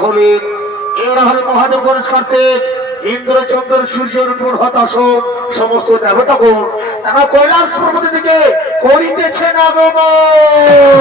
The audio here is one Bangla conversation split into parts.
তাহলে এরা হলে মহাদেব গণেশ কার্তিক ইন্দ্র চন্দ্র সূর্যের উপর হতাশ সমস্ত দেবতাগণ তারা কৈলাস পর্বত থেকে করিতেছেন আগমন।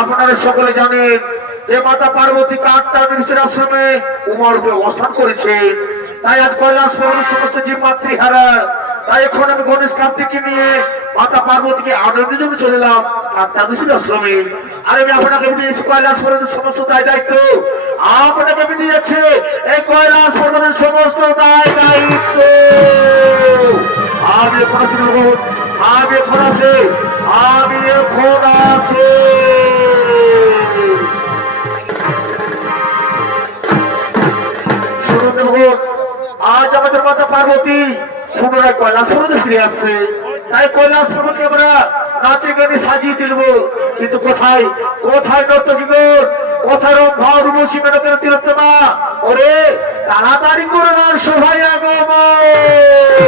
আপনারা সকলে জানেন যে মাতা পার্বতী কাকতার ঋষির আশ্রমে উমার উপরে অবস্থান করেছে। তাই আজ কৈলাস পর্বতের সমস্ত জীব মাতৃহারা, তাই এখন আমি গণেশ কার্তিককে নিয়ে মাতা পার্বতীকে আনন্দের জন্য চলে এলাম কাকতার ঋষির আশ্রমে। আর আমি আপনাকে দিয়েছি কৈলাস পর্বতের সমস্ত দায় দায়িত্ব আপনাকে দিয়েছে, এই কৈলাস পর্বতের সমস্ত দায় দায়িত্ব আমি এখন আছি, আমি এখন আছি, আমি এখন আছি। আজ আমাদের মাতা পার্বতী পুনরায় কৈলাস পর্বতে ফিরে আসছে, তাই কৈলাস পর্বতকে আমরা নাচে গানে সাজিয়ে তুলব। কিন্তু কোথায় কোথায় নর্তকীগণ, কোথায় রম্ভা উর্বশী মেনকের তিলোত্তমা? ওরে তাড়াতাড়ি করো না সভায় আগমন।